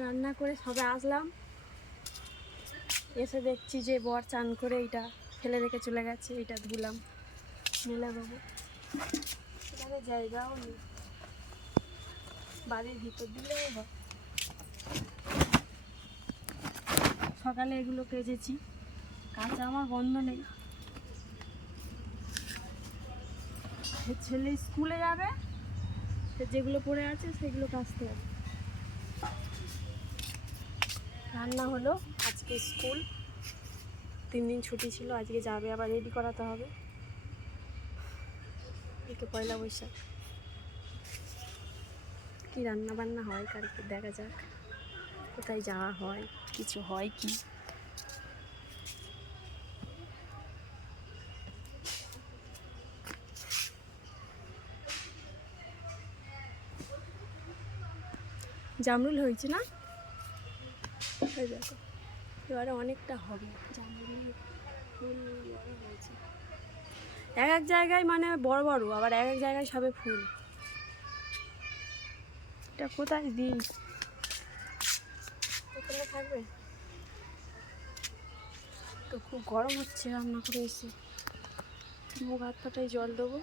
রান্না করে সবে আসলাম, এসে দেখছি যে বর চান করে এইটা ফেলে রেখে চলে গেছে। এইটা ধুলাম, মেলে দেবো। এখানে জায়গাও নেই, বাড়ির ভিতর দিলে হয়। সকালে এগুলো কেচেছি, কাঁচা আমার বন্ধ নেই। ছেলে স্কুলে যাবে, যেগুলো পড়ে আছে সেগুলো কাচতে হবে। রান্না হলো, আজকে স্কুল 3 দিন ছুটি ছিল, আজকে যাবে, আবার রেডি করাতে হবে। একে পয়লা বৈশাখ কি রান্না বান্না হয় কালকে দেখা যাক, কোথায় যাওয়া হয়, কিছু হয় কি। জামরুল হয়েছে না, এই দেখো এবারে অনেকটা হবে জামরুল ফুল, বড় হয়েছে। এক এক জায়গায় মানে বড় বড়, আবার এক এক জায়গায় সবে ফুল। এটা কোথায় দিই, এখানে থাকবে তো। খুব গরম হচ্ছে, রান্না করে এসে মুখ হাত পাটায় জল দেবো।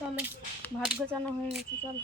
চলো, ভাত গোছানো হয়ে গেছে, চলো।